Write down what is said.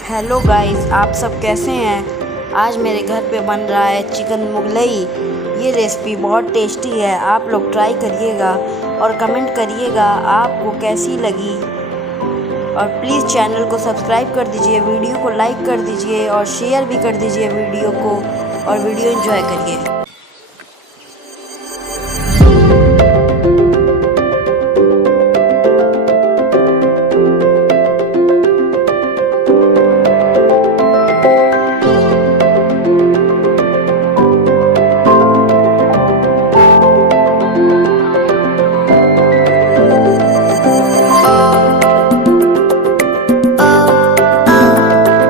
Hello guys, आप सब कैसे हैं। आज मेरे घर पे बन रहा है चिकन मुगलई। ये रेसिपी बहुत टेस्टी है। आप लोग ट्राई करिएगा और कमेंट करिएगा आपको कैसी लगी। और प्लीज़ चैनल को सब्सक्राइब कर दीजिए, वीडियो को लाइक कर दीजिए और शेयर भी कर दीजिए वीडियो को, और वीडियो एंजॉय करिए।